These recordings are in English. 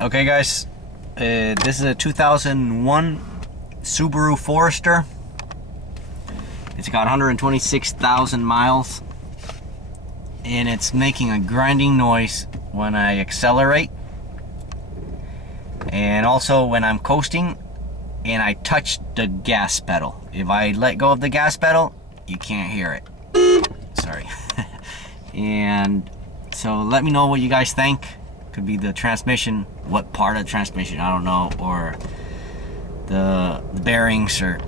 Okay guys, this is a 2001 Subaru Forester. It's got 126,000 miles and it's making a grinding noise when I accelerate and also when I'm coasting and I touch the gas pedal. If I let go of the gas pedal, you can't hear it. Sorry. And so let me know what you guys think. Could be the transmission, what part of the transmission, I don't know, or the bearings, or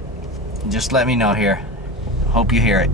just let me know here. Hope you hear it.